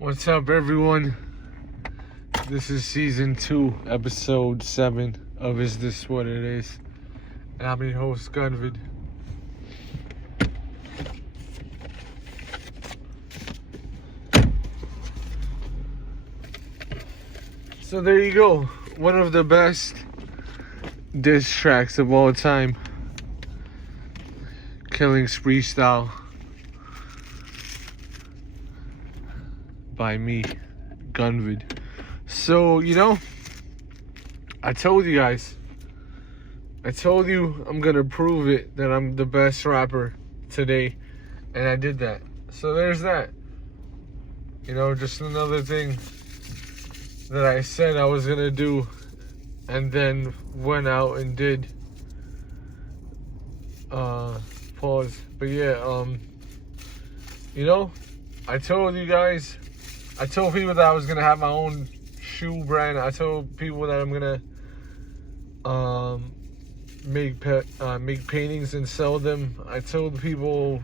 What's up, everyone? This is season 2, episode 7 of Is This What It Is? And I'm your host, Gunvid. So there you go. One of the best diss tracks of all time. LLINGSPREESTYLE by me, Gunvid. So, I told you guys. I told you I'm gonna prove it that I'm the best rapper today. And I did that. So there's that. Just another thing that I said I was gonna do and then went out and did. Pause. But yeah, I told you guys, I told people that I was gonna have my own shoe brand. I told people that I'm gonna make paintings and sell them. I told people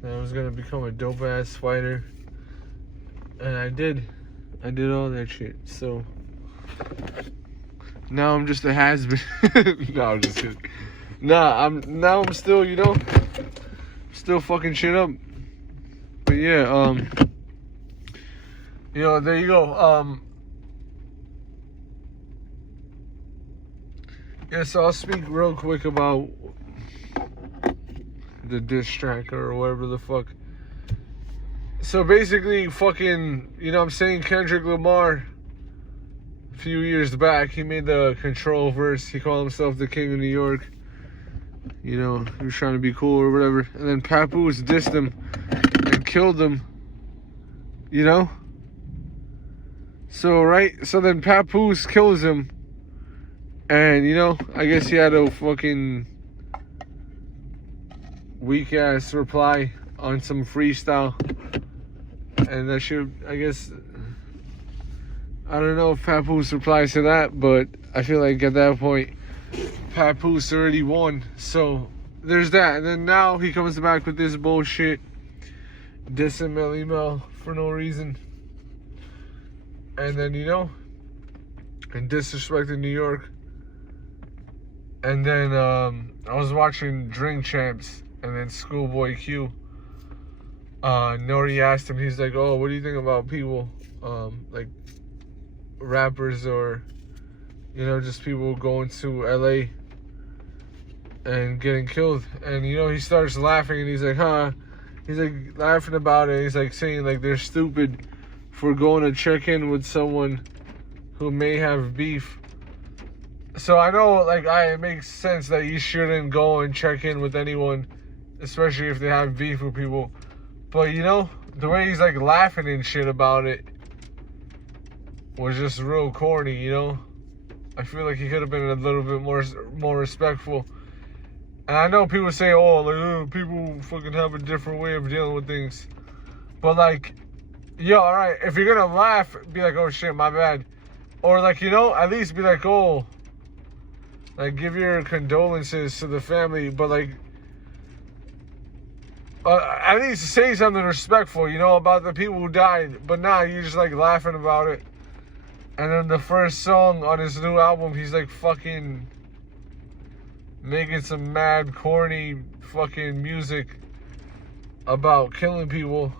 that I was gonna become a dope ass fighter, and I did all that shit. So now I'm just a has-been. No, I'm just kidding. I'm still, still fucking shit up. But yeah, there you go. Yeah, so I'll speak real quick about the diss track or whatever the fuck. So basically, fucking, I'm saying Kendrick Lamar, a few years back, he made the Control verse. He called himself the King of New York. He was trying to be cool or whatever. And then Papoose dissed him and killed him. So then Papoose kills him. And, I guess he had a fucking weak ass reply on some freestyle. And that shit, I guess, I don't know if Papoose replies to that, but I feel like at that point, Papoose already won. So there's that. And then now he comes back with this bullshit, dissing Melly Mel for no reason. And then, and disrespecting New York. And then I was watching Drink Champs, and then Schoolboy Q. Nori asked him, he's like, oh, what do you think about people, like rappers or, just people going to LA and getting killed? And, he starts laughing, and he's like, he's like laughing about it. He's like saying like they're stupid for going to check in with someone who may have beef. So I know, like, it makes sense that you shouldn't go and check in with anyone, especially if they have beef with people. But, the way he's, like, laughing and shit about it was just real corny, I feel like he could have been a little bit more respectful. And I know people say, oh, like, people fucking have a different way of dealing with things. But, like, yo, alright, if you're gonna laugh, be like, oh, shit, my bad. Or, like, at least be like, oh, like, give your condolences to the family, but, like, at least say something respectful, about the people who died. But nah, you're just, like, laughing about it. And then the first song on his new album, he's, like, fucking making some mad, corny fucking music about killing people.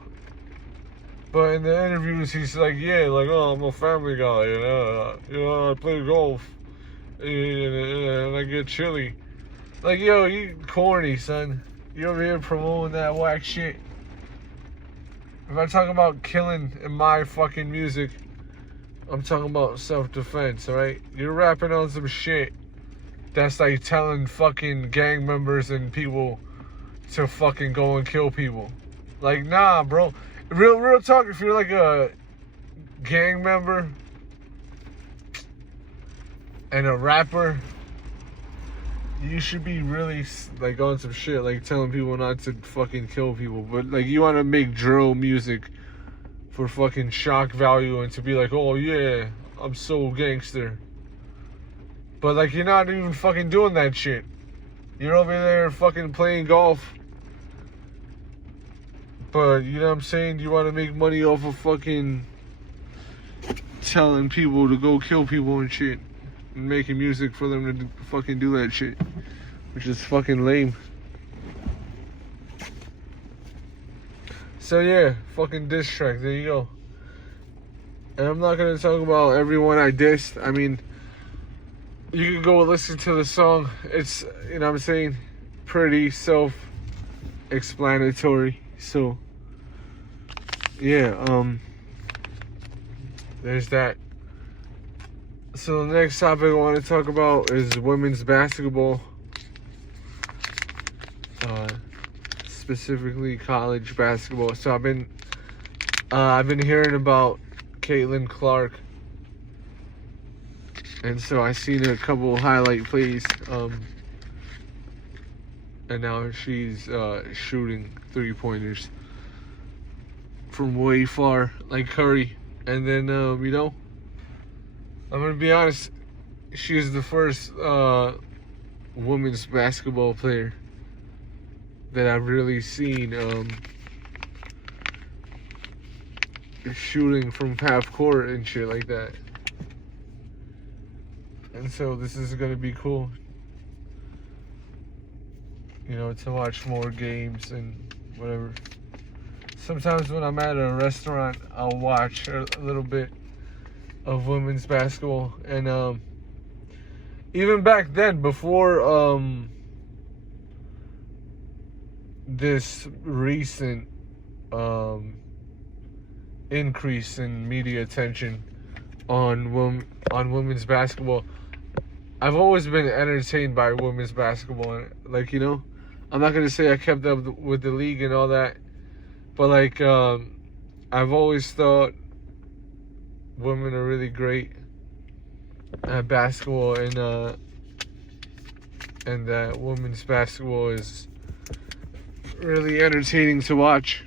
But in the interviews, he's like, yeah, like, oh, I'm a family guy, I play golf. And I get chilly. Like, yo, you corny, son. You over here promoting that whack shit. If I'm talking about killing in my fucking music, I'm talking about self-defense, alright? You're rapping on some shit that's like telling fucking gang members and people to fucking go and kill people. Like, nah, bro. Real talk, if you're like a gang member and a rapper, you should be really, like, on some shit, like, telling people not to fucking kill people. But, like, you want to make drill music for fucking shock value and to be like, oh, yeah, I'm so gangster. But, like, you're not even fucking doing that shit. You're over there fucking playing golf. But, you know what I'm saying? You want to make money off of fucking telling people to go kill people and shit. And making music for them to fucking do that shit. Which is fucking lame. So yeah, fucking diss track. There you go. And I'm not going to talk about everyone I dissed. I mean, you can go and listen to the song. It's, you know what I'm saying, pretty self-explanatory. So, yeah, there's that. So the next topic I want to talk about is women's basketball. Specifically college basketball. So I've been hearing about Caitlin Clark. And so I seen a couple highlight plays, and now she's shooting 3-pointers from way far, like Curry. And then, you know, I'm gonna be honest, she's the first women's basketball player that I've really seen shooting from half court and shit like that. And so this is gonna be cool, you know, to watch more games and whatever. Sometimes when I'm at a restaurant, I'll watch a little bit of women's basketball. And even back then, before this recent increase in media attention on women's basketball, I've always been entertained by women's basketball. Like, you know, I'm not gonna say I kept up with the league and all that, but like, I've always thought women are really great at basketball, and that women's basketball is really entertaining to watch.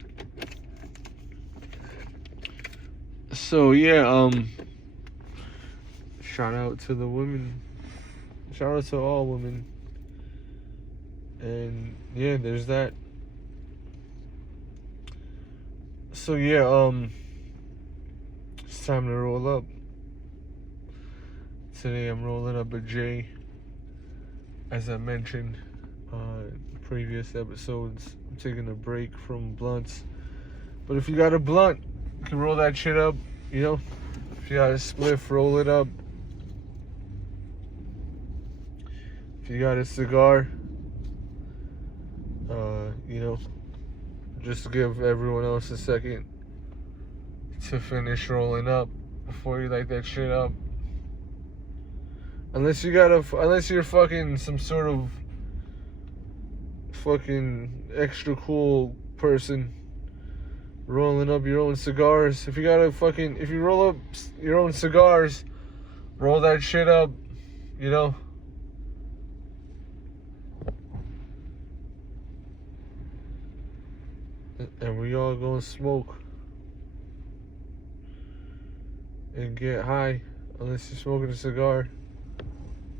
So yeah, shout out to the women. Shout out to all women. And yeah, there's that. So yeah, it's time to roll up. Today I'm rolling up a J. As I mentioned in previous episodes, I'm taking a break from blunts. But if you got a blunt, you can roll that shit up, you know. If you got a spliff, roll it up. If you got a cigar, you know, just give everyone else a second to finish rolling up before you light that shit up. Unless you're fucking some sort of fucking extra cool person rolling up your own cigars. If you roll up your own cigars, roll that shit up, you know. And we all gonna smoke and get high. Unless you're smoking a cigar,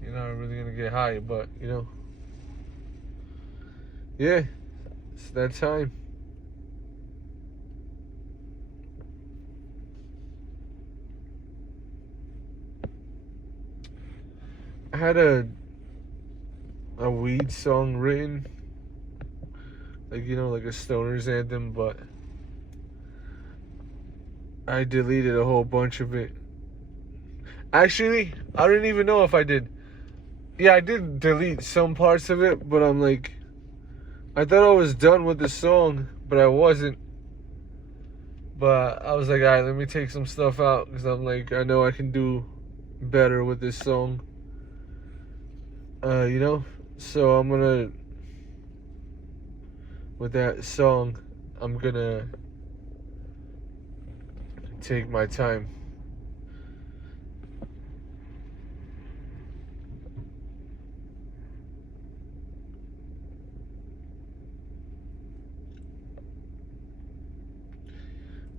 you're not really gonna get high, but you know. Yeah, it's that time. I had a weed song written, like, you know, like a stoner's anthem, but I deleted a whole bunch of it. Actually, I don't even know if I did. Yeah, I did delete some parts of it, but I'm like, I thought I was done with the song, but I wasn't. But I was like, alright, let me take some stuff out, because I'm like, I know I can do better with this song. You know? So I'm gonna, with that song, I'm gonna take my time.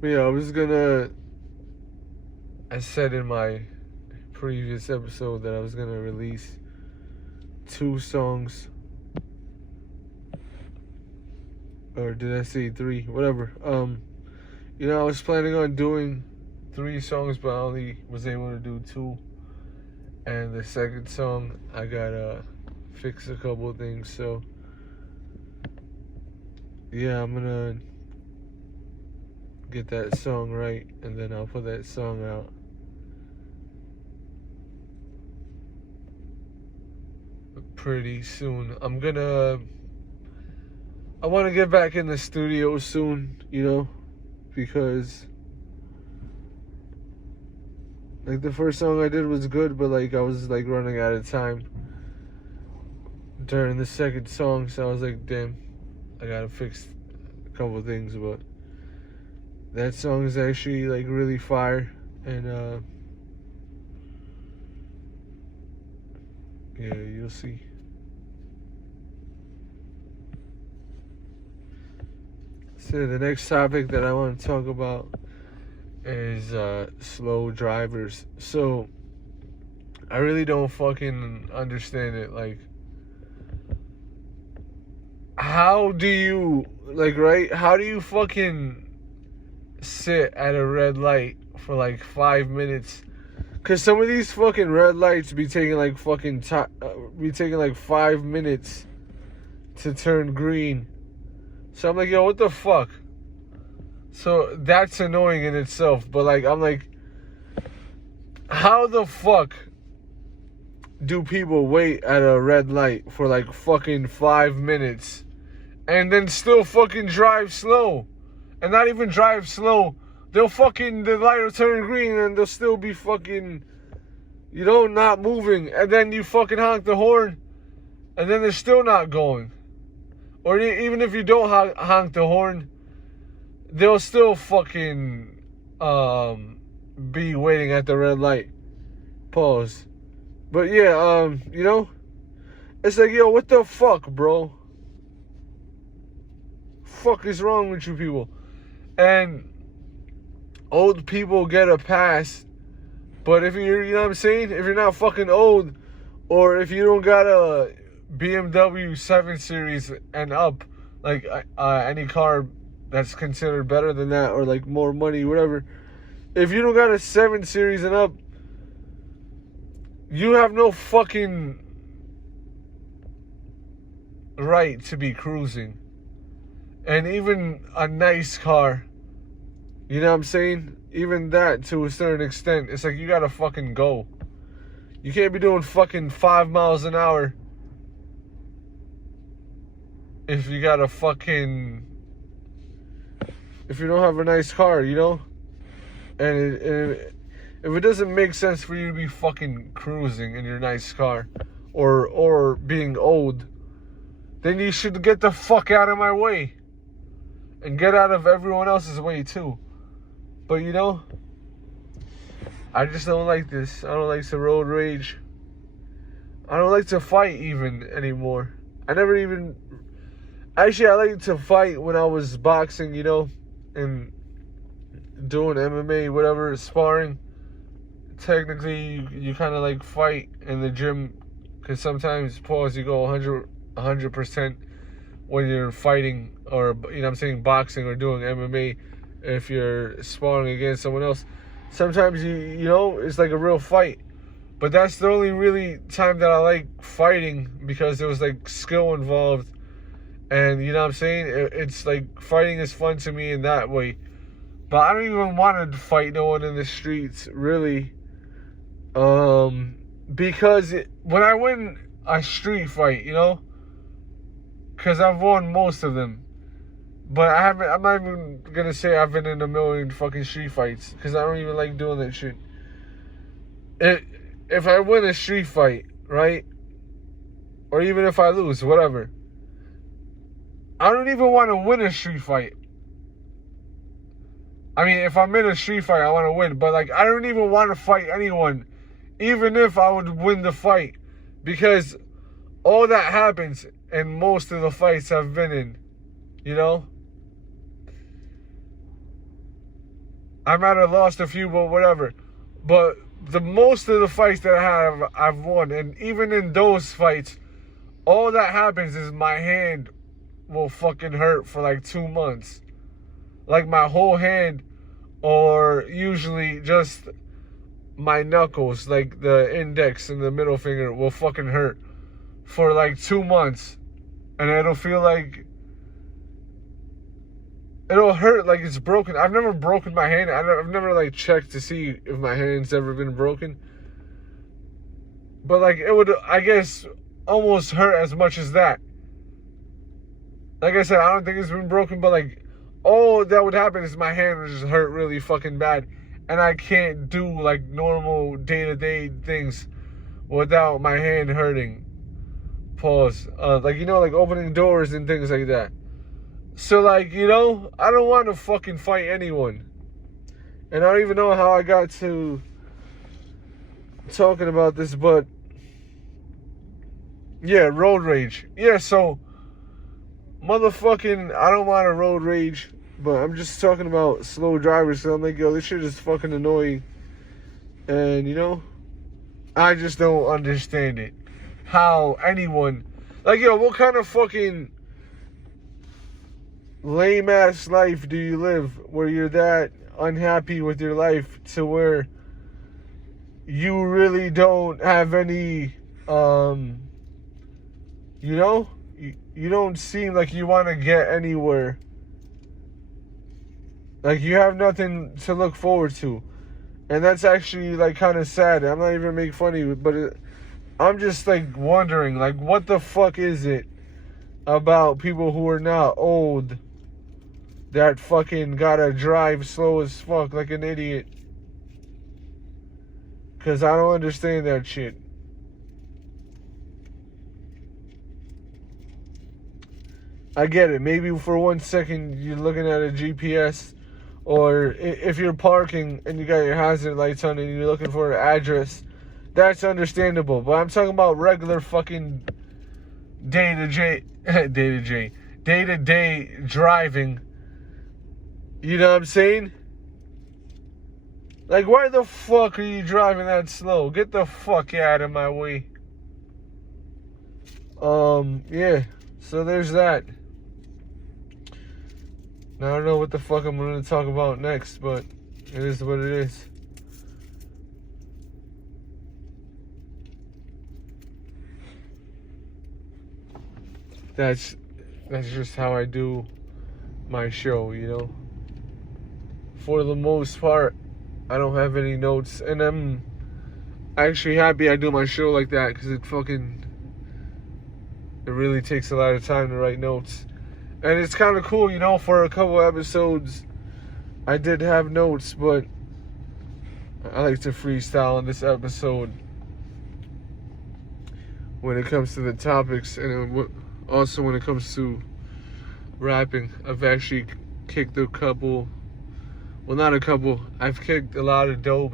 But yeah, I said in my previous episode that I was gonna release 2 songs Or did I say 3? Whatever. You know, I was planning on doing 3 songs, but I only was able to do 2. And the second song, I gotta fix a couple of things. So, yeah, I'm gonna get that song right, and then I'll put that song out. Pretty soon. I want to get back in the studio soon, you know, because like the first song I did was good, but like I was like running out of time during the second song, so I was like, damn, I gotta fix a couple of things. But that song is actually like really fire, and yeah, you'll see. So the next topic that I want to talk about is slow drivers. So I really don't fucking understand it. Like, how do you, like, right? How do you fucking sit at a red light for like 5 minutes? Cause some of these fucking red lights be taking like fucking 5 minutes to turn green. So I'm like, yo, what the fuck? So that's annoying in itself. But like, I'm like, how the fuck do people wait at a red light for like fucking 5 minutes and then still fucking drive slow? And not even drive slow. The light will turn green and they'll still be fucking, you know, not moving. And then you fucking honk the horn and then they're still not going. Or even if you don't honk the horn, they'll still fucking be waiting at the red light. Pause. But yeah, you know, it's like, yo, what the fuck, bro? Fuck is wrong with you people? And old people get a pass, but if you're, you know what I'm saying? If you're not fucking old, or if you don't got a BMW 7 Series and up, like any car that's considered better than that, or like more money, whatever. If you don't got a 7 Series and up, you have no fucking right to be cruising. And even a nice car, you know what I'm saying? Even that, to a certain extent, it's like you gotta fucking go. You can't be doing fucking 5 miles an hour if you got a fucking, if you don't have a nice car, you know? And if it doesn't make sense for you to be fucking cruising in your nice car, or being old, then you should get the fuck out of my way. And get out of everyone else's way too. But you know, I just don't like this. I don't like to road rage. I don't like to fight even anymore. Actually, I liked to fight when I was boxing, you know, and doing MMA, whatever, sparring. Technically, you kind of like fight in the gym, because sometimes, pause, you go 100% when you're fighting, or, you know what I'm saying, boxing or doing MMA. If you're sparring against someone else, sometimes you know, it's like a real fight. But that's the only really time that I like fighting, because there was like skill involved. And you know what I'm saying? It's like, fighting is fun to me in that way. But I don't even want to fight no one in the streets, really. Because when I win a street fight, you know, because I've won most of them. But I'm not even going to say I've been in a million fucking street fights, because I don't even like doing that shit. If I win a street fight, right? Or even if I lose, whatever. I don't even want to win a street fight. I mean, if I'm in a street fight, I want to win. But, like, I don't even want to fight anyone, even if I would win the fight. Because all that happens in most of the fights I've been in, you know? I might have lost a few, but whatever. But the most of the fights that I've won. And even in those fights, all that happens is my hand will fucking hurt for like 2 months. Like my whole hand, or usually just my knuckles, like the index and the middle finger, will fucking hurt for like 2 months. And it'll feel like, it'll hurt like it's broken. I've never broken my hand. I've never like checked to see if my hand's ever been broken. But like it would, I guess, almost hurt as much as that. Like I said, I don't think it's been broken, but like all that would happen is my hand would just hurt really fucking bad. And I can't do like normal day-to-day things without my hand hurting. Pause. Like, you know, like opening doors and things like that. So like, you know, I don't want to fucking fight anyone. And I don't even know how I got to talking about this, but yeah, road rage. Yeah, so motherfucking, I don't want to road rage, but I'm just talking about slow drivers. So I'm like, yo, this shit is fucking annoying. And, you know, I just don't understand it. How anyone, like, yo, what kind of fucking lame-ass life do you live where you're that unhappy with your life to where you really don't have any, you know, you don't seem like you want to get anywhere. Like, you have nothing to look forward to. And that's actually, like, kind of sad. I'm not even making fun of you, but I'm just, like, wondering, like, what the fuck is it about people who are not old that fucking gotta drive slow as fuck like an idiot? Because I don't understand that shit. I get it. Maybe for 1 second you're looking at a GPS, or if you're parking and you got your hazard lights on and you're looking for an address, that's understandable. But I'm talking about regular fucking day-to-day driving. You know what I'm saying? Like, why the fuck are you driving that slow? Get the fuck out of my way. Yeah. So there's that. Now, I don't know what the fuck I'm going to talk about next, but it is what it is. That's just how I do my show, you know. For the most part, I don't have any notes, and I'm actually happy I do my show like that, because it really takes a lot of time to write notes. And it's kind of cool, you know, for a couple episodes I did have notes, but I like to freestyle on this episode when it comes to the topics, and also when it comes to rapping. I've actually kicked a couple, well, not a couple, I've kicked a lot of dope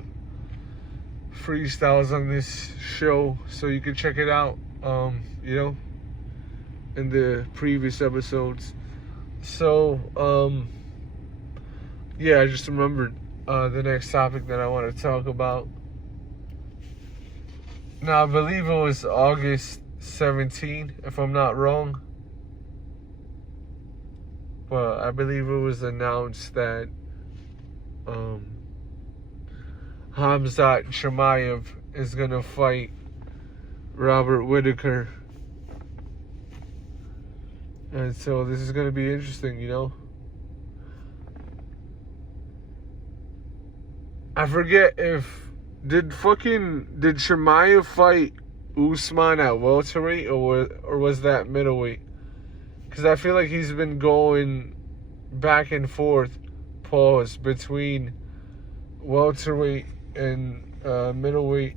freestyles on this show, so you can check it out, you know, in the previous episodes. So, yeah, I just remembered the next topic that I want to talk about. Now, I believe it was August 17, if I'm not wrong. But I believe it was announced that Khamzat Chimaev is going to fight Robert Whittaker. And so this is going to be interesting, you know. I forget if did Chimaev fight Usman at welterweight, or was that middleweight? Because I feel like he's been going back and forth, pause, between welterweight and middleweight.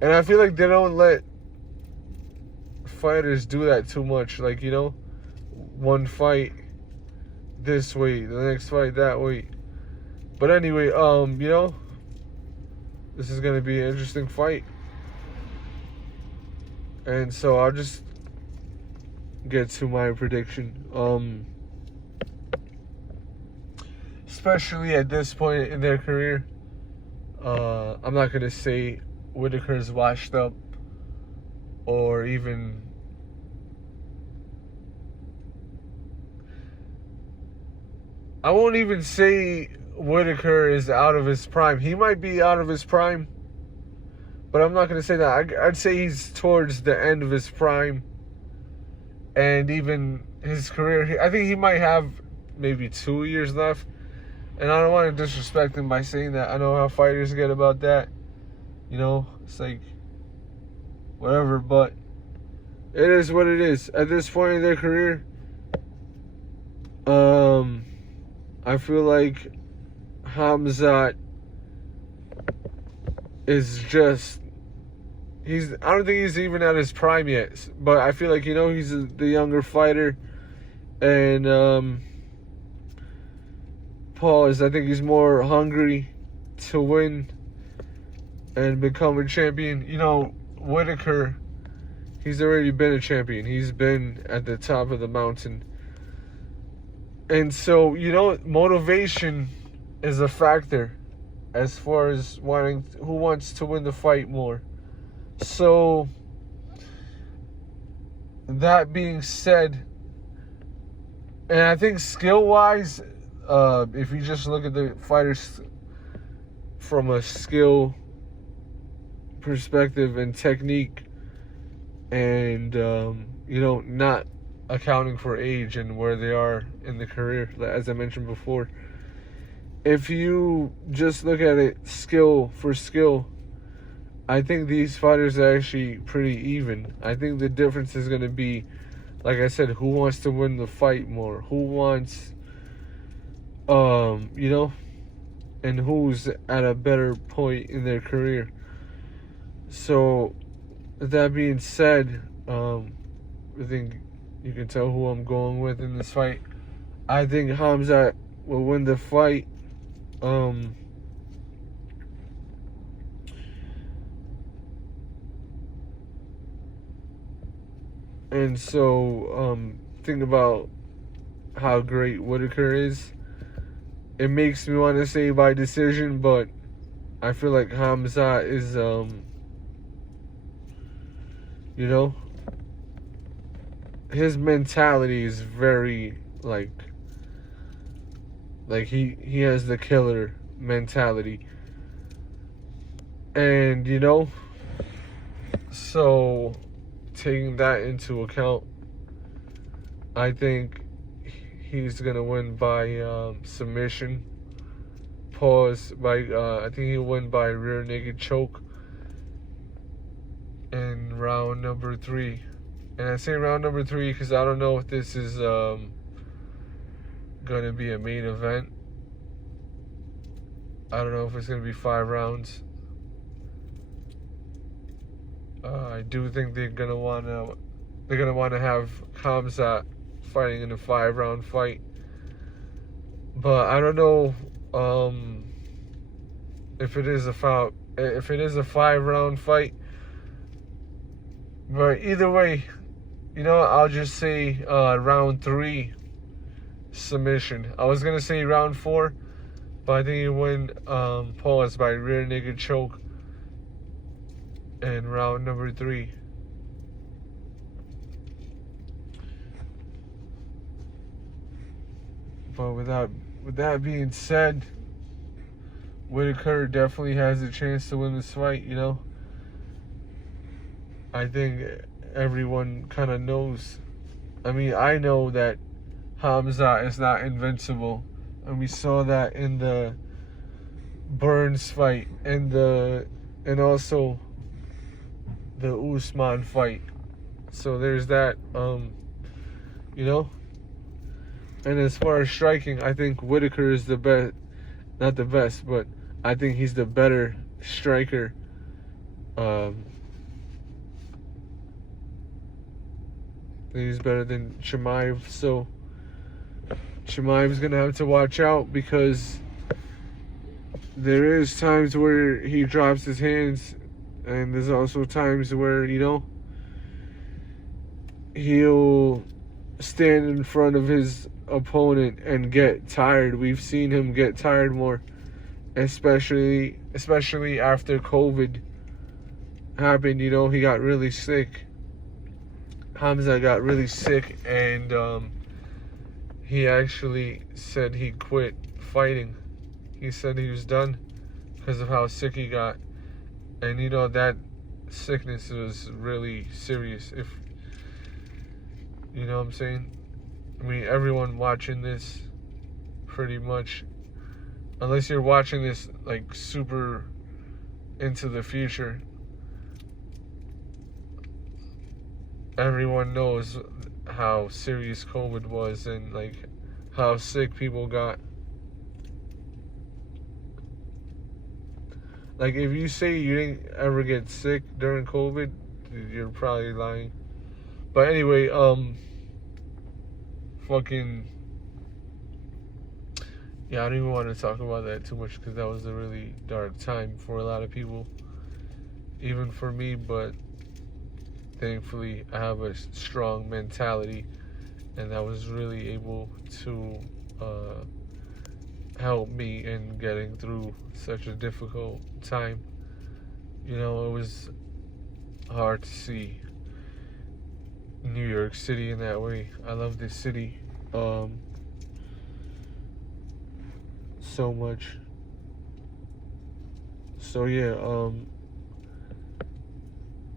And I feel like they don't let fighters do that too much. Like, you know, one fight this way, the next fight that way. But anyway, you know, this is going to be an interesting fight. And so I'll just get to my prediction. Especially at this point in their career, I'm not going to say Whittaker's washed up or even I won't even say Whittaker is out of his prime. He might be out of his prime, but I'm not going to say that. I'd say he's towards the end of his prime. And even his career, I think he might have maybe 2 years left. And I don't want to disrespect him by saying that. I know how fighters get about that. You know, it's like, whatever. But it is what it is. At this point in their career, I feel like Khamzat is just... I don't think he's even at his prime yet, but I feel like, he's the younger fighter, and I think he's more hungry to win and become a champion. Whittaker, he's already been a champion. He's been at the top of the mountain. And so, motivation is a factor as far as who wants to win the fight more. So, that being said, and I think skill-wise, if you just look at the fighters from a skill perspective and technique, and, not accounting for age and where they are in the career, as I mentioned before, if you just look at it skill for skill, I think these fighters are actually pretty even. I think the difference is going to be, like I said, who wants to win the fight more? Who wants, and who's at a better point in their career. So, with that being said, I think you can tell who I'm going with in this fight. I think Khamzat will win the fight. And so, think about how great Whittaker is. It makes me want to say by decision, but I feel like Khamzat is, his mentality is very, like he has the killer mentality. And, so taking that into account, I think he's gonna win by submission. I think he'll win by rear naked choke in round number 3. And I say round number 3 because I don't know if this is gonna be a main event. I don't know if it's gonna be 5 rounds. I do think they're gonna wanna have Khamzat fighting in a 5-round fight, but I don't know if it is a 5-round fight. But either way, I'll just say round 3 submission. I was gonna say round 4, but I think he win by rear naked choke in round number 3. But with that being said, Whittaker definitely has a chance to win this fight. I think everyone kind of knows. I mean, I know that Khamzat is not invincible, and we saw that in the Burns fight and also the Usman fight. So there's that, And as far as striking, I think Whittaker is the best, not the best, but I think he's the better striker. He's better than Chimaev, so Chimaev's gonna have to watch out, because there is times where he drops his hands, and there's also times where, he'll stand in front of his opponent and get tired. We've seen him get tired more, especially after COVID happened. He got really sick. Khamzat got really sick, and he actually said he quit fighting. He said he was done because of how sick he got. And you know, that sickness was really serious. If you know what I'm saying? I mean, everyone watching this, pretty much, unless you're watching this like super into the future, everyone knows how serious COVID was and like how sick people got. Like, if you say you didn't ever get sick during COVID, you're probably lying. But anyway, fucking, yeah, I don't even want to talk about that too much because that was a really dark time for a lot of people, even for me. But thankfully, I have a strong mentality, and I was really able to help me in getting through such a difficult time. You know, it was hard to see New York City in that way. I love this city so much. So yeah,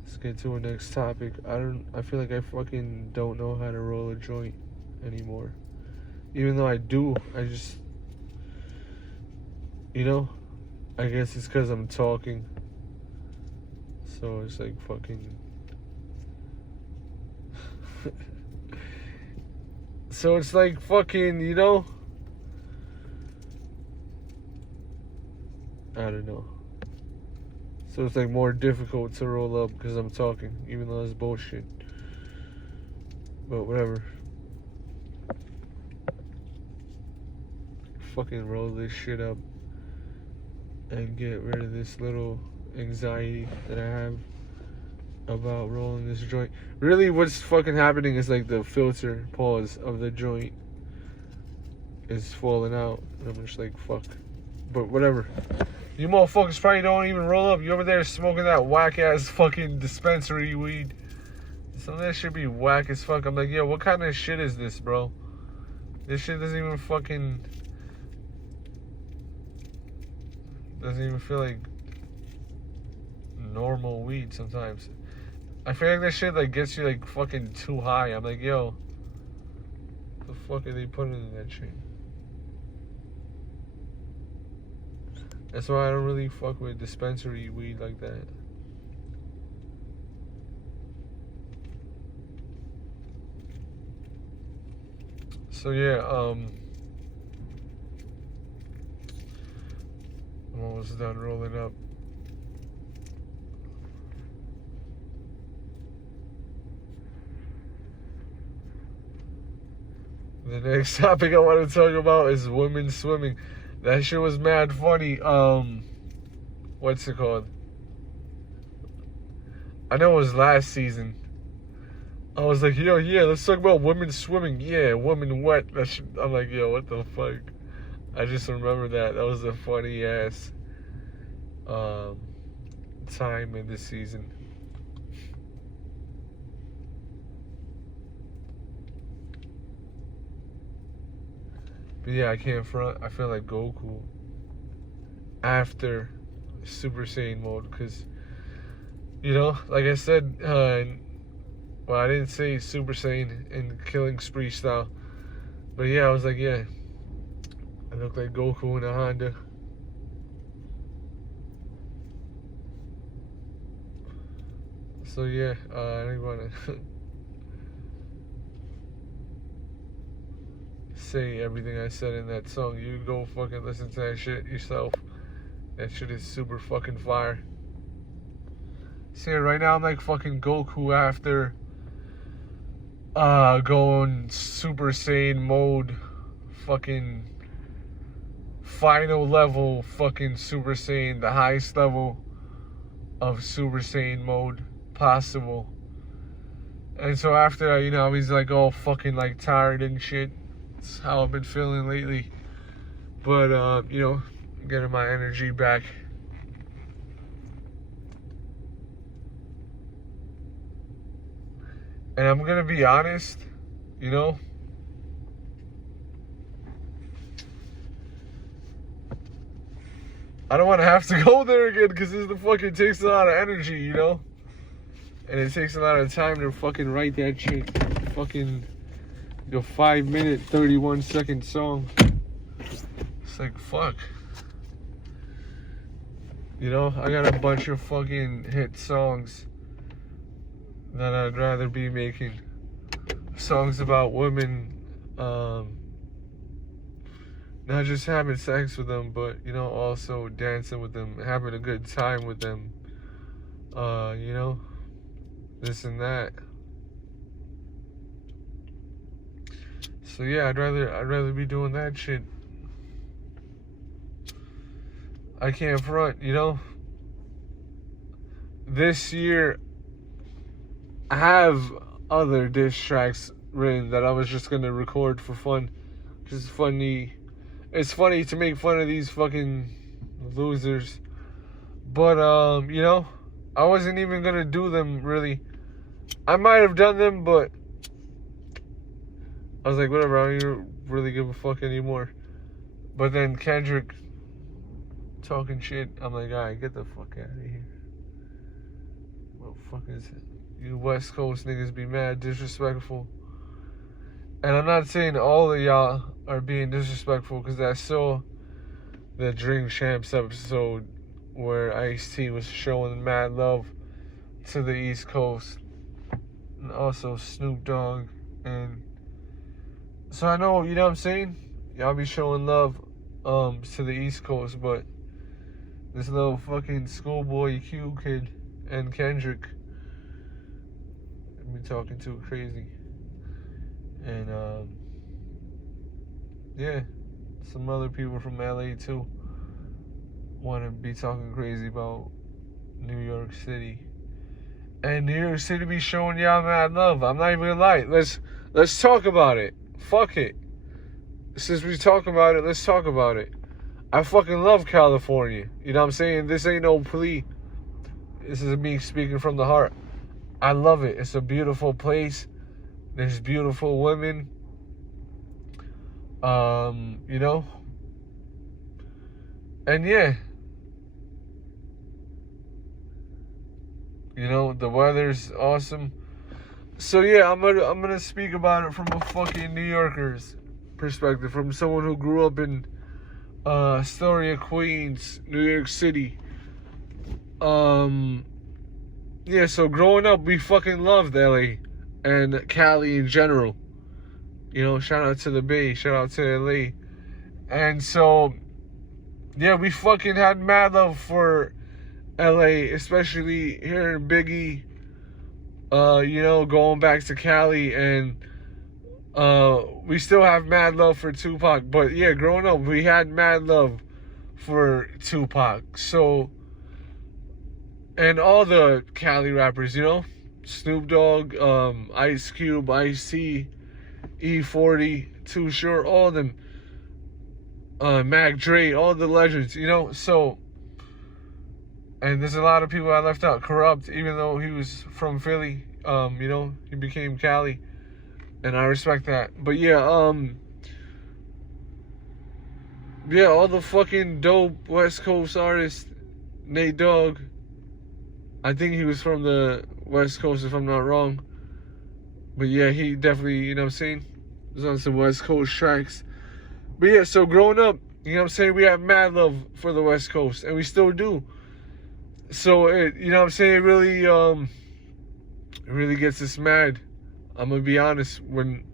let's get to our next topic. I feel like I fucking don't know how to roll a joint anymore. Even though I do, I just, you know, I guess it's because I'm talking. So it's like fucking. So it's like fucking, you know? I don't know. So it's like more difficult to roll up because I'm talking, even though it's bullshit. But whatever. Fucking roll this shit up and get rid of this little anxiety that I have about rolling this joint. Really, what's fucking happening is like the filter pause of the joint is falling out, and I'm just like, fuck. But whatever. You motherfuckers probably don't even roll up. You over there smoking that whack ass fucking dispensary weed. Some of that should be whack as fuck. I'm like, yo, what kind of shit is this, bro? This shit doesn't even fucking. Doesn't even feel like normal weed sometimes. I feel like that shit like gets you like fucking too high. I'm like, yo, what the fuck are they putting in that shit? That's why I don't really fuck with dispensary weed like that. So yeah, I'm almost done rolling up. The next topic I want to talk about is women swimming. That shit was mad funny. What's it called? I know it was last season. I was like, yo, yeah, let's talk about women swimming. Yeah, women wet. I'm like, yo, what the fuck? I just remember that. That was a funny ass time in this season. But yeah, I can't front. I feel like Goku after Super Saiyan mode, because, you know, like I said, well, I didn't say Super Saiyan in Killing Spree style, but yeah, I was like, yeah, I look like Goku in a Honda. So yeah, I didn't want to say everything I said in that song. You go fucking listen to that shit yourself. That shit is super fucking fire. See, right now I'm like fucking Goku after going Super Saiyan mode, fucking final level fucking Super Saiyan, the highest level of Super Saiyan mode possible. And so after, you know, I was like all fucking like tired and shit. That's how I've been feeling lately. But you know, getting my energy back. And I'm gonna be honest, you know, I don't want to have to go there again because this fucking takes a lot of energy, you know? And it takes a lot of time to fucking write that shit. Fucking the 5-minute, 31-second song. It's like, fuck. You know, I got a bunch of fucking hit songs that I'd rather be making. Songs about women, not just having sex with them, but, you know, also dancing with them, having a good time with them, you know, this and that. So yeah, I'd rather be doing that shit. I can't front, you know. This year, I have other diss tracks written that I was just gonna record for fun. Just funny. It's funny to make fun of these fucking losers. But, you know, I wasn't even gonna do them, really. I might have done them, but I was like, whatever, I don't really give a fuck anymore. But then Kendrick talking shit, I'm like, alright, get the fuck out of here. Motherfuckers, you West Coast niggas be mad disrespectful. And I'm not saying all of y'all are being disrespectful, because I saw the Drink Champs episode where Ice-T was showing mad love to the East Coast, and also Snoop Dogg. And so I know, you know what I'm saying? Y'all be showing love to the East Coast, but this little fucking schoolboy Q kid and Kendrick be talking too crazy. And yeah, some other people from LA too want to be talking crazy about New York City. And New York City be showing y'all mad love. I'm not even gonna lie. Let's talk about it. Fuck it. Since we talking about it, let's talk about it. I fucking love California. You know what I'm saying? This ain't no plea. This is me speaking from the heart. I love it. It's a beautiful place. There's beautiful women. You know? And yeah. You know, the weather's awesome. So yeah, I'm gonna speak about it from a fucking New Yorker's perspective, from someone who grew up in Astoria, Queens, New York City. Yeah, so growing up, we fucking loved LA and Cali in general. You know, shout out to the Bay, shout out to LA. And so, yeah, we fucking had mad love for LA, especially hearing Biggie, you know, going back to Cali. And we still have mad love for Tupac. But yeah, growing up, we had mad love for Tupac. So, and all the Cali rappers, you know, Snoop Dogg, Ice Cube, Ice-T, E40, Too Short, all of them, Mac Dre, all the legends, you know. So, and there's a lot of people I left out. Corrupt, even though he was from Philly, you know, he became Cali, and I respect that. But yeah, yeah, all the fucking dope West Coast artists. Nate Dogg, I think he was from the West Coast, if I'm not wrong. But yeah, he definitely, you know what I'm saying, was on some West Coast tracks. But yeah, so growing up, you know what I'm saying, we have mad love for the West Coast, and we still do. So, you know what I'm saying, it really gets us mad. I'm going to be honest, when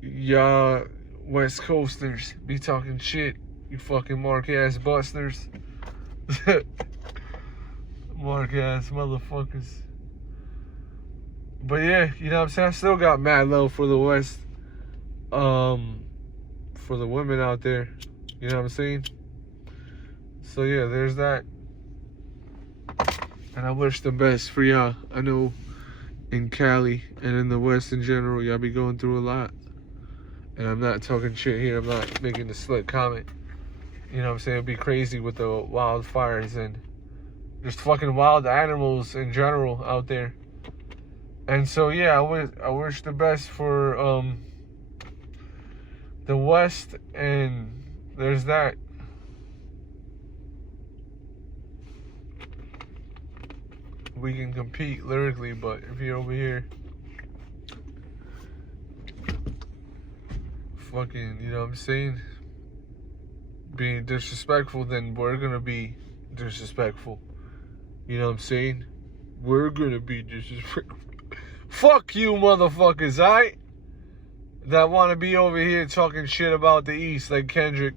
y'all West Coasters be talking shit, you fucking mark-ass busters. Mark-ass motherfuckers. But yeah, you know what I'm saying, I still got mad love for the West. For the women out there. You know what I'm saying? So yeah, there's that. And I wish the best for y'all. I know in Cali and in the West in general, y'all be going through a lot. And I'm not talking shit here. I'm not making a slick comment. You know what I'm saying? It'd be crazy with the wildfires and just fucking wild animals in general out there. And so yeah, I wish the best for the West, and there's that. we can compete lyrically, but if you're over here fucking, you know what I'm saying, being disrespectful, then we're gonna be disrespectful. You know what I'm saying? We're gonna be disrespectful. Fuck you, motherfuckers, alright? That wanna be over here talking shit about the East like Kendrick.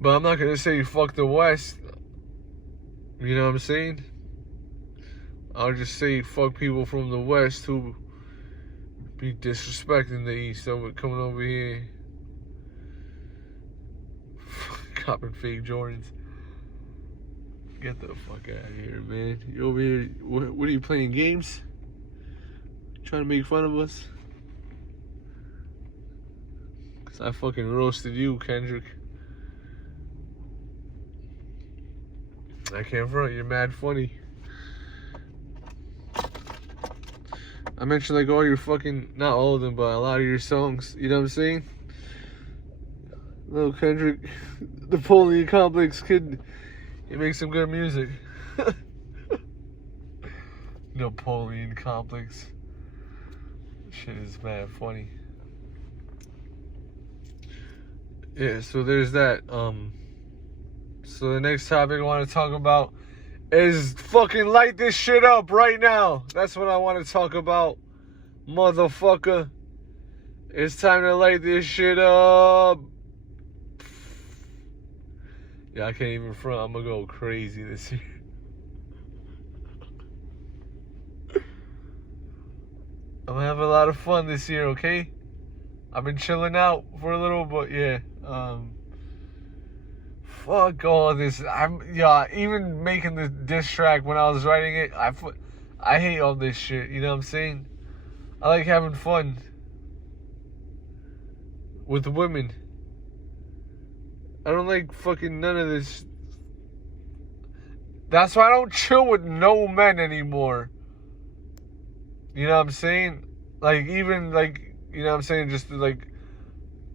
But I'm not gonna say fuck the West. You know what I'm saying? I'll just say fuck people from the West who be disrespecting the East over coming over here. Copping fake Jordans. Get the fuck out of here, man. You over here, what are you playing, games? Trying to make fun of us? Cause I fucking roasted you, Kendrick. I can't front, you're mad funny. I mentioned like all your fucking, not all of them, but a lot of your songs. You know what I'm saying? Little Kendrick, Napoleon Complex kid, he makes some good music. Napoleon Complex. Shit is mad funny. Yeah, so there's that. So the next topic I want to talk about is fucking light this shit up right now. That's what I want to talk about, motherfucker. It's time to light this shit up. Yeah, I can't even front. I'm gonna go crazy this year. I'm gonna have a lot of fun this year, okay? I've been chilling out for a little, but yeah. Fuck all this. Even making the diss track when I was writing it, I hate all this shit. You know what I'm saying? I like having fun with women. I don't like fucking none of this. That's why I don't chill with no men anymore. You know what I'm saying? Like, even, like, you know what I'm saying? Just to, like,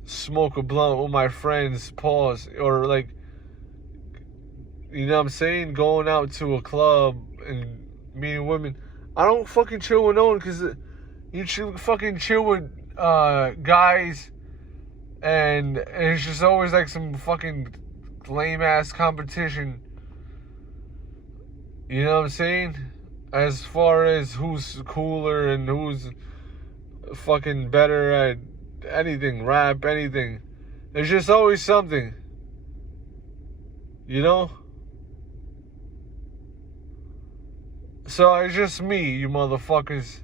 smoke a blunt with my friends, pause. Or, like, you know what I'm saying? Going out to a club and meeting women. I don't fucking chill with no one because you should fucking chill with guys. And it's just always like some fucking lame-ass competition. You know what I'm saying? As far as who's cooler and who's fucking better at anything, rap, anything. There's just always something. You know? So it's just me, you motherfuckers.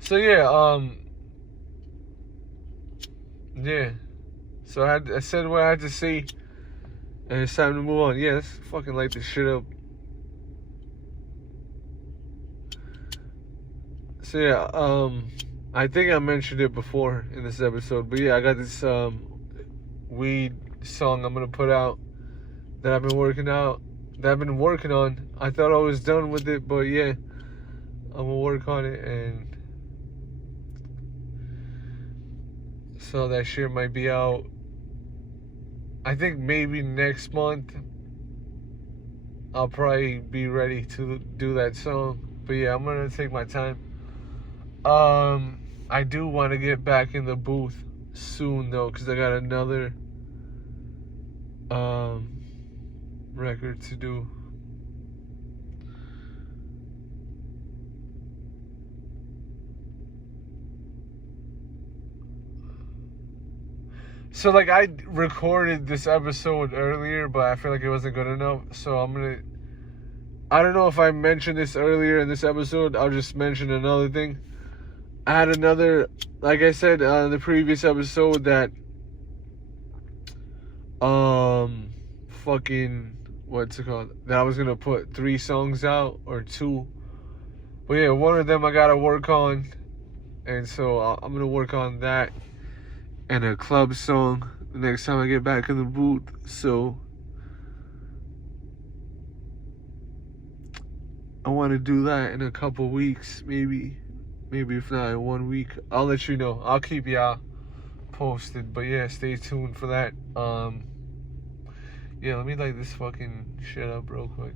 So yeah, yeah. So I said what I had to say, and it's time to move on. Yeah, let's fucking light this shit up. So yeah, I think I mentioned it before in this episode, but yeah, I got this weed song I'm gonna put out that I've been working on. I thought I was done with it, but yeah, I'm gonna work on it, and so that shit might be out, I think maybe next month. I'll probably be ready to do that song. But yeah, I'm gonna take my time. I do want to get back in the booth soon though, because I got another record to do. So like, I recorded this episode earlier, but I feel like it wasn't good enough, so I don't know if I mentioned this earlier in this episode. I'll just mention another thing. I had another, like I said in the previous episode, that fucking, what's it called, that I was gonna put 3 songs out, or 2, but yeah, one of them I gotta work on, and so I'm gonna work on that and a club song the next time I get back in the booth. So I want to do that in a couple weeks, maybe if not in 1 week. I'll let you know. I'll keep y'all posted. posted. But yeah, stay tuned for that. Yeah, let me light this fucking shit up real quick.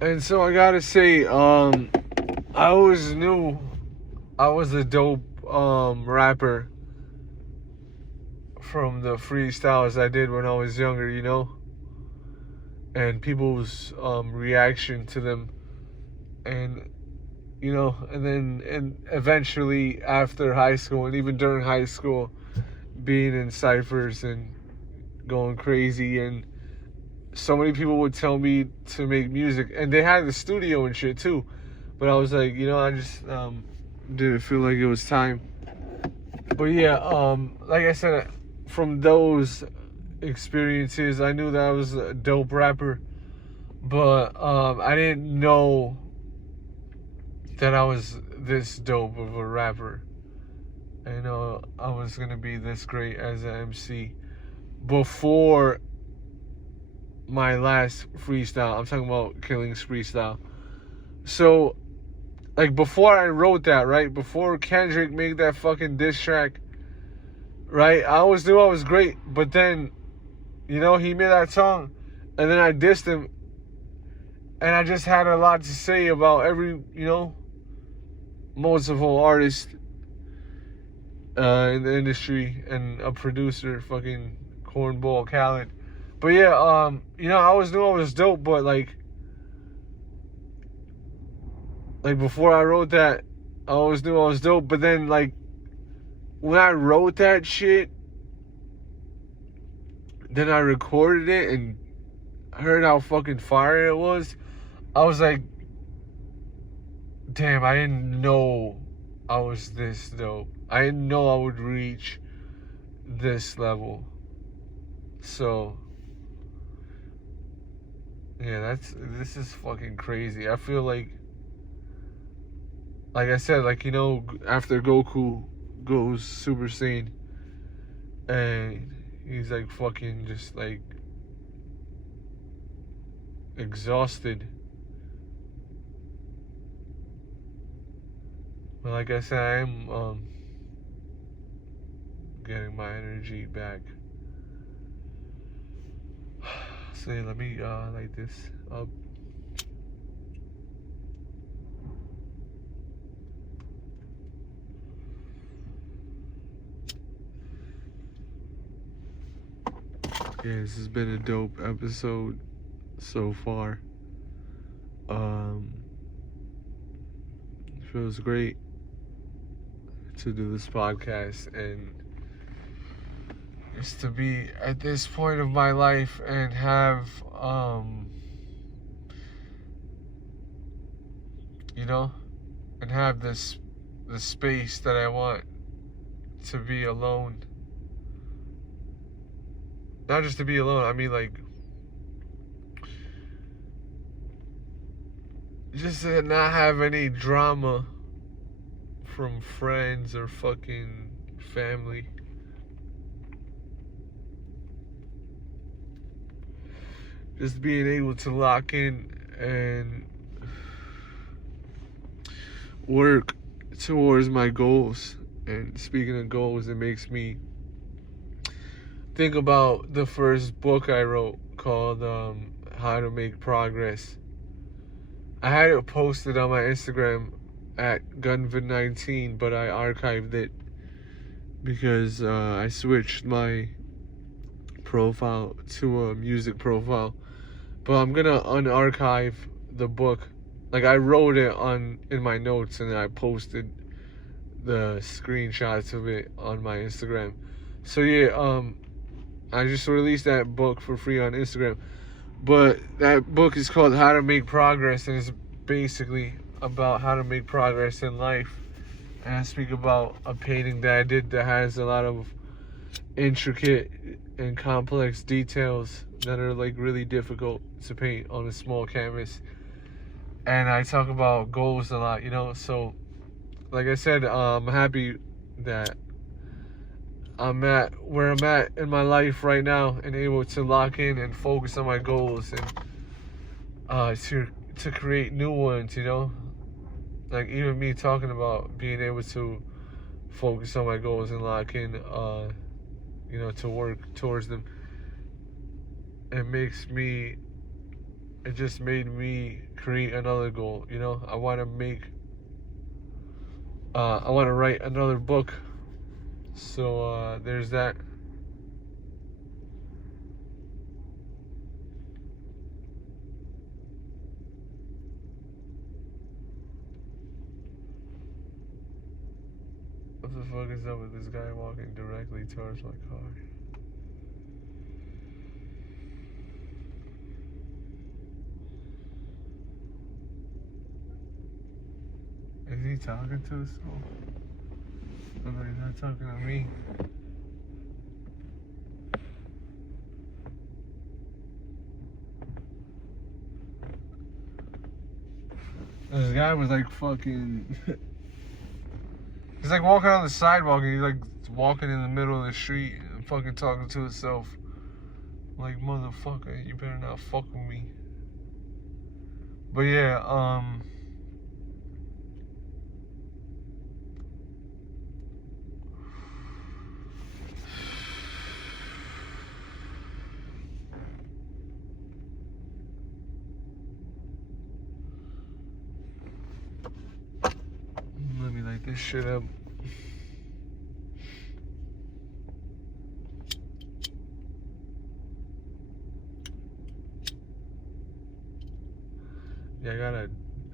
And so I gotta say, I always knew I was a dope rapper from the freestyles I did when I was younger, you know, and people's reaction to them, and you know, and eventually after high school and even during high school, being in ciphers and going crazy, and so many people would tell me to make music, and they had the studio and shit too, but I was like, you know, I just didn't feel like it was time. But yeah, like I said, from those experiences, I knew that I was a dope rapper, but I didn't know that I was this dope of a rapper. I know I was gonna be this great as an MC before my last freestyle. I'm talking about LLINGSPREESTYLE. So, like, before I wrote that, right, before Kendrick made that fucking diss track, right, I always knew I was great, but then, you know, he made that song, and then I dissed him, and I just had a lot to say about every, you know, multiple artist in the industry, and a producer, fucking cornball Khaled. But yeah, you know, I always knew I was dope, but like before I wrote that, I always knew I was dope. But then, like, when I wrote that shit, then I recorded it and heard how fucking fire it was. I was like, damn, I didn't know I was this dope. I didn't know I would reach this level. So yeah, this is fucking crazy. I feel like I said, like, you know, after Goku goes Super Saiyan and he's like fucking just like exhausted. But like I said, I am getting my energy back. So yeah, let me light this up. Yeah, this has been a dope episode so far. It feels great to do this podcast, and just to be at this point of my life and have you know, and have the space that I want to be alone. Not just to be alone, I mean, like, just to not have any drama from friends or fucking family. Just being able to lock in and work towards my goals. And speaking of goals, it makes me think about the first book I wrote called How to Make Progress. I had it posted on my Instagram at Gunvid19, but I archived it because I switched my profile to a music profile. But I'm gonna unarchive the book. Like, I wrote it in my notes, and then I posted the screenshots of it on my Instagram. So yeah, I just released that book for free on Instagram. But that book is called How to Make Progress, and it's basically about how to make progress in life. And I speak about a painting that I did that has a lot of intricate and complex details that are like really difficult to paint on a small canvas. and I talk about goals a lot, you know. So, like I said, I'm happy that I'm at where I'm at in my life right now and able to lock in and focus on my goals and to create new ones, you know. Like even me talking about being able to focus on my goals and lock in, you know, to work towards them. It just made me create another goal, you know. I want to write another book. So there's that. What the fuck is up with this guy walking directly towards my car? Is he talking to himself? Oh, no, he's not talking to me. This guy was like fucking... He's like walking on the sidewalk and he's like walking in the middle of the street and fucking talking to himself. Like, motherfucker, you better not fuck with me. But yeah, let me light this shit up. Yeah, I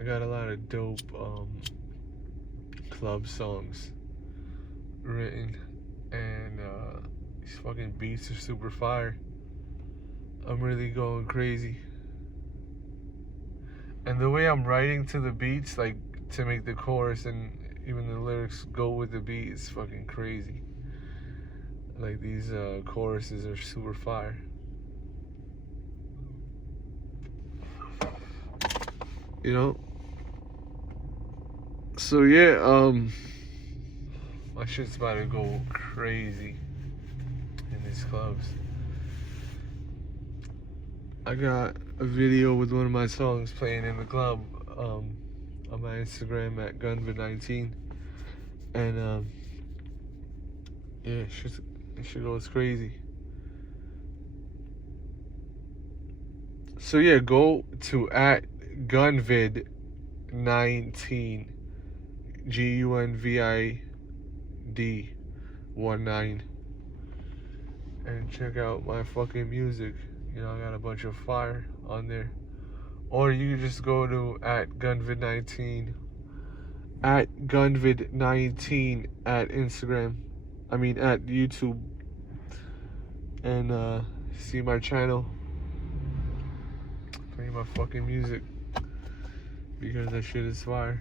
got a lot of dope club songs written, and these fucking beats are super fire. I'm really going crazy. And the way I'm writing to the beats, like to make the chorus and even the lyrics go with the beat, is fucking crazy. Like these choruses are super fire. You know? So yeah, my shit's about to go crazy in these clubs. I got a video with one of my songs playing in the club on my Instagram at gunvid19, and yeah, shit goes crazy. So yeah, go to at gunvid19, GUNVID19, and check out my fucking music. You know, I got a bunch of fire on there. Or you can just go to at gunvid19 at gunvid19 at Instagram. I mean at YouTube, and see my channel. Play my fucking music because that shit is fire.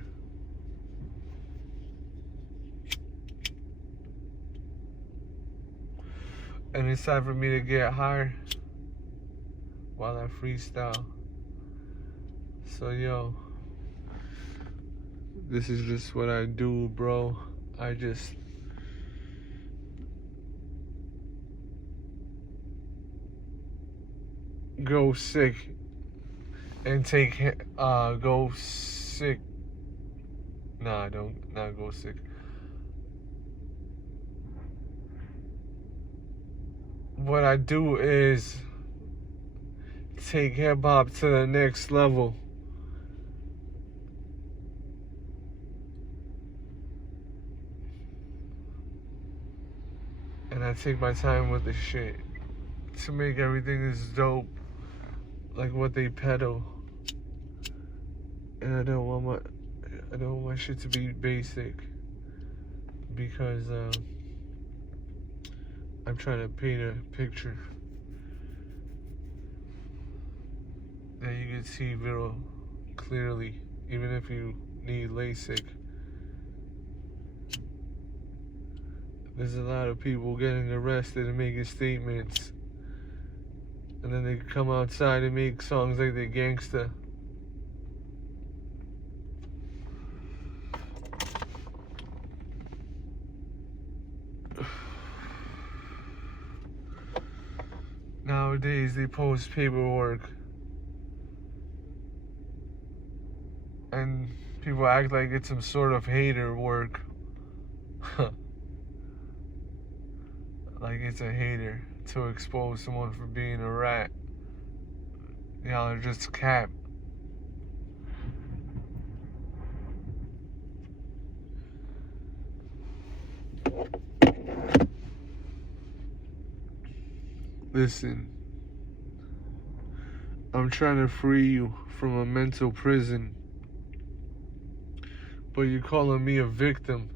And it's time for me to get higher while I freestyle. So yo, this is just what I do, bro. I just go sick and take go sick. Nah, don't not go sick. What I do is take hip hop to the next level. And I take my time with the shit to make everything as dope like what they peddle. And I don't want my shit to be basic because I'm trying to paint a picture that you can see real clearly, even if you need LASIK. There's a lot of people getting arrested and making statements, and then they come outside and make songs like they gangsta. Nowadays they post paperwork and people act like it's some sort of hater work. Like it's a hater to expose someone for being a rat. Y'all are just cap. Listen, I'm trying to free you from a mental prison, but you're calling me a victim.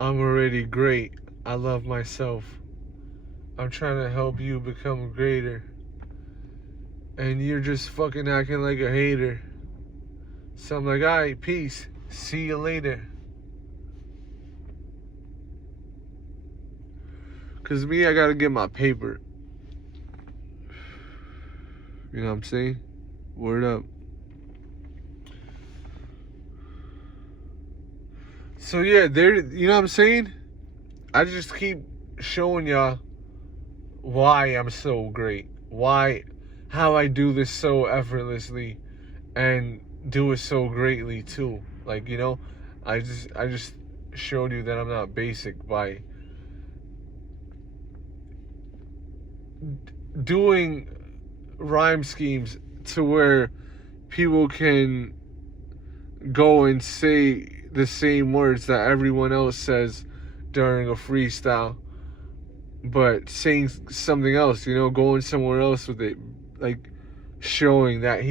I'm already great. I love myself. I'm trying to help you become greater. And you're just fucking acting like a hater. So I'm like, alright, peace. See you later. Cause me, I gotta get my paper. You know what I'm saying? Word up. So yeah, there. You know what I'm saying? I just keep showing y'all why I'm so great. How I do this so effortlessly, and do it so greatly too. Like, you know, I just showed you that I'm not basic by doing rhyme schemes to where people can go and say the same words that everyone else says during a freestyle, but saying something else, you know, going somewhere else with it, like showing that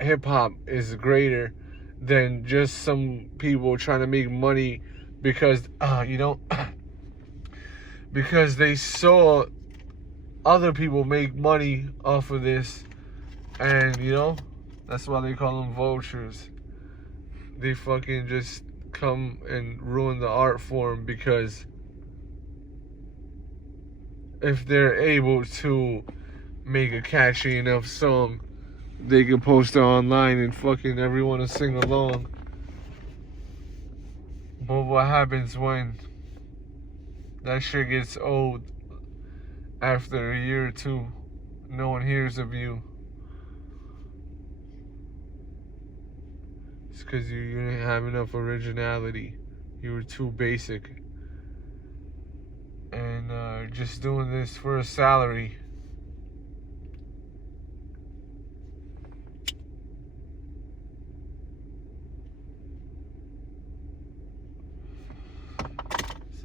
hip hop is greater than just some people trying to make money because you know, because they saw other people make money off of this, and you know, that's why they call them vultures. They fucking just come and ruin the art form, because if they're able to make a catchy enough song, they can post it online and fucking everyone will sing along. But what happens when that shit gets old after a year or two? No one hears of you. It's because you didn't have enough originality. You were too basic. And just doing this for a salary.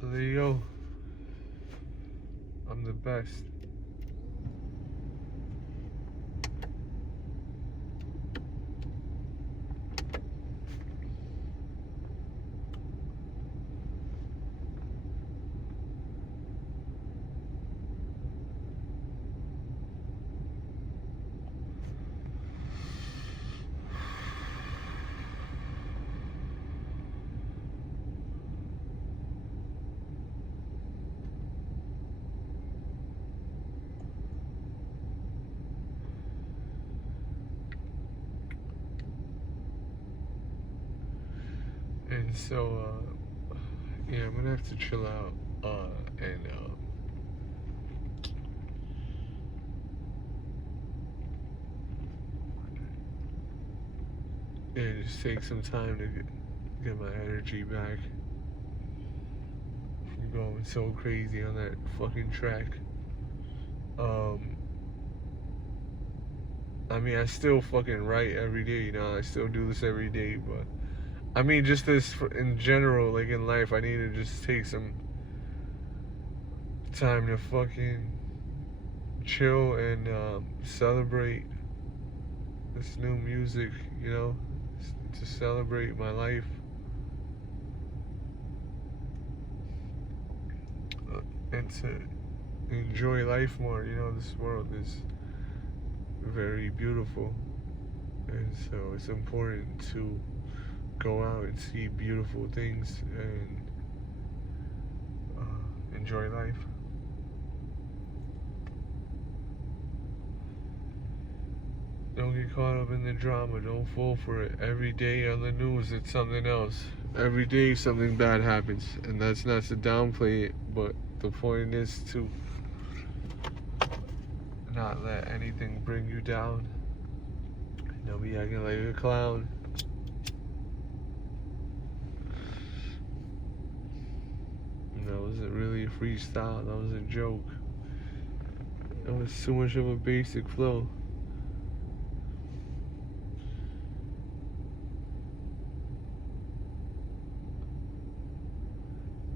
So there you go. I'm the best. And so, yeah, I'm gonna have to chill out and yeah, just take some time to get my energy back from going so crazy on that fucking track. I mean, I still fucking write every day, you know, I still do this every day, but I mean, just this in general, like in life, I need to just take some time to fucking chill and celebrate this new music, you know, to celebrate my life. And to enjoy life more, you know, this world is very beautiful. And so it's important to go out and see beautiful things and enjoy life. Don't get caught up in the drama. Don't fall for it. Every day on the news, it's something else. Every day, something bad happens. And that's not to downplay it, but the point is to not let anything bring you down. Don't be acting like a clown. That wasn't really a freestyle. That was a joke. That was too much of a basic flow.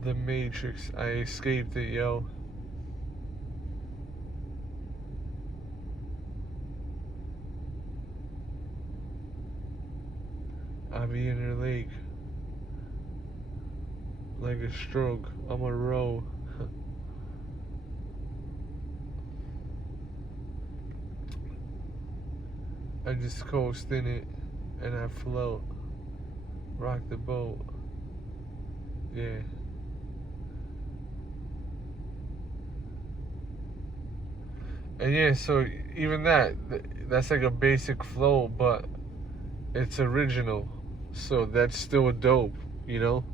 The Matrix. I escaped it, yo. I be in her lake. Like a stroke. I'm a row. I just coast in it and I float. Rock the boat. Yeah. And yeah, so even that's like a basic flow, but it's original. So that's still dope, you know?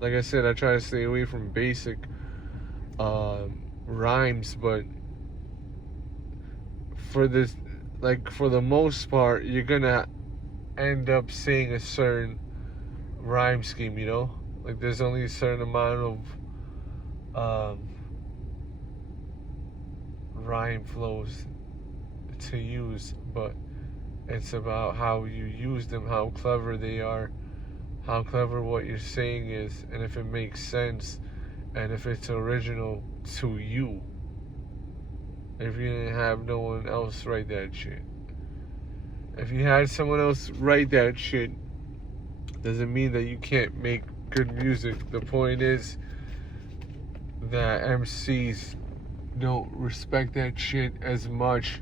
Like I said, I try to stay away from basic rhymes, but for this, like for the most part, you're gonna end up saying a certain rhyme scheme, you know? Like there's only a certain amount of rhyme flows to use, but it's about how you use them, how clever they are, how clever what you're saying is, and if it makes sense, and if it's original to you. If you didn't have no one else write that shit. If you had someone else write that shit, doesn't mean that you can't make good music. The point is that MCs don't respect that shit as much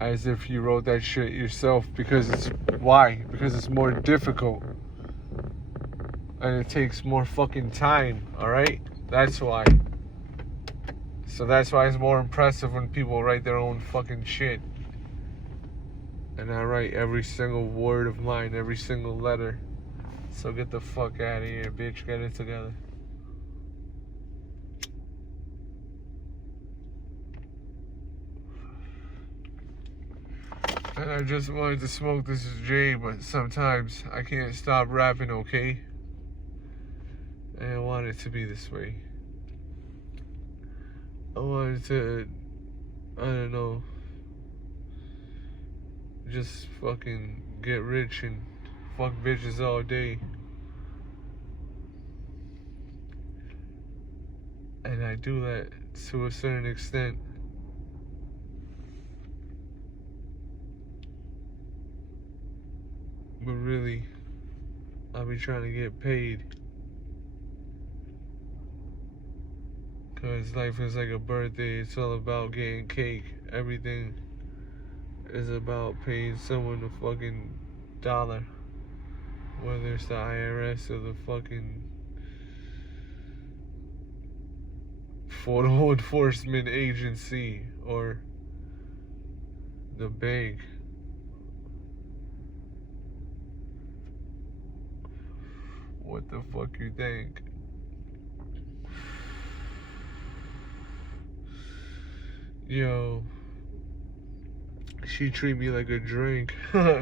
as if you wrote that shit yourself, because it's more difficult and it takes more fucking time. Alright, that's why. So that's why it's more impressive when people write their own fucking shit, and I write every single word of mine, every single letter. So get the fuck out of here, bitch. Get it together. And I just wanted to smoke. This is Jay, but sometimes I can't stop rapping, okay? And I want it to be this way. I wanted to, I don't know, just fucking get rich and fuck bitches all day. And I do that to a certain extent. But really, I'll be trying to get paid. Cause life is like a birthday. It's all about getting cake. Everything is about paying someone a fucking dollar. Whether it's the IRS or the fucking photo enforcement agency or the bank. What the fuck you think? Yo, she treat me like a drink. What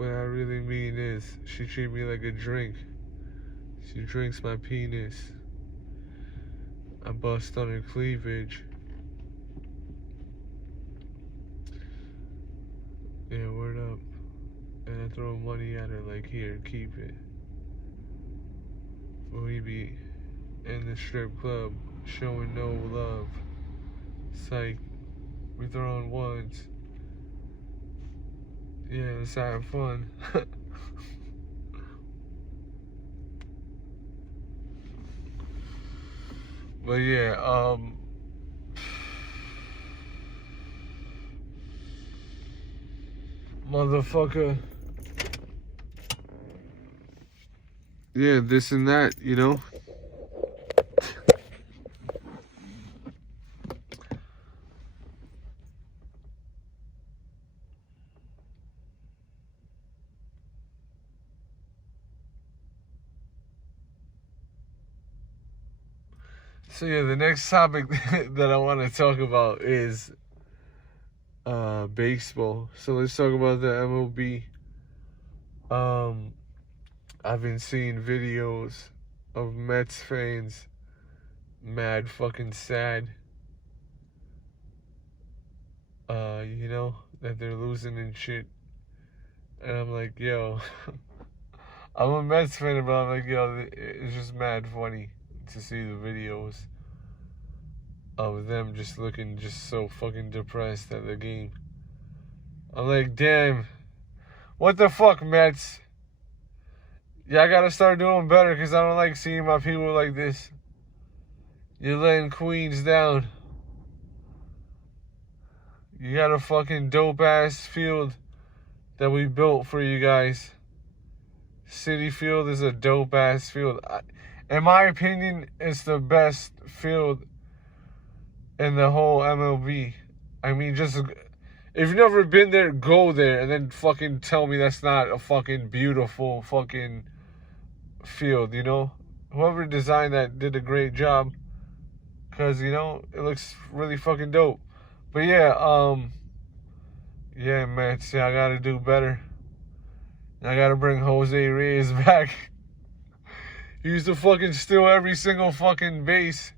I really mean is, she treat me like a drink. She drinks my penis. I bust on her cleavage. Yeah, word up. And I throw money at her like, here, keep it. We be in the strip club, showing no love. Psych, we throwing ones. Yeah, let's have fun. But yeah, motherfucker. Yeah, this and that, you know? So yeah, the next topic that I want to talk about is baseball. So let's talk about the MLB. I've been seeing videos of Mets fans mad fucking sad. You know, that they're losing and shit. And I'm like, yo, I'm a Mets fan, but I'm like, yo, it's just mad funny to see the videos of them just looking just so fucking depressed at the game. I'm like, damn, what the fuck, Mets? Yeah, I gotta start doing better because I don't like seeing my people like this. You're letting Queens down. You got a fucking dope-ass field that we built for you guys. City Field is a dope-ass field. In my opinion, it's the best field in the whole MLB. I mean, just if you've never been there, go there and then fucking tell me that's not a fucking beautiful fucking field, you know? Whoever designed that did a great job because, you know, it looks really fucking dope. But yeah, yeah, Mets, yeah, I gotta do better. I gotta bring Jose Reyes back. He used to fucking steal every single fucking base.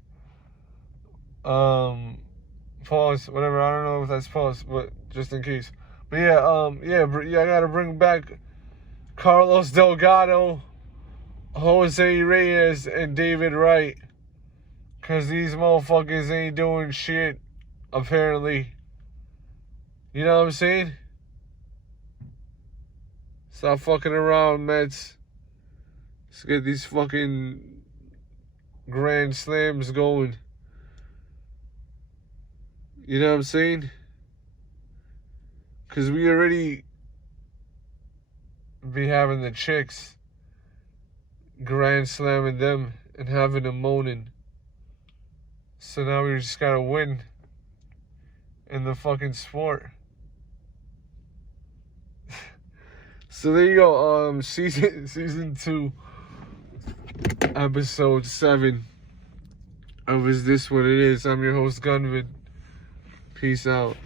Pause, whatever. I don't know if that's pause, but just in case. But yeah, I gotta bring back Carlos Delgado, Jose Reyes, and David Wright. Cause these motherfuckers ain't doing shit, apparently. You know what I'm saying? Stop fucking around, Mets. Let's get these fucking grand slams going. You know what I'm saying? Because we already be having the chicks grand slamming them and having them moaning. So now we just gotta win in the fucking sport. So there you go. Season 2, episode 7 of Is This What It Is? I'm your host, Gunvid. Peace out.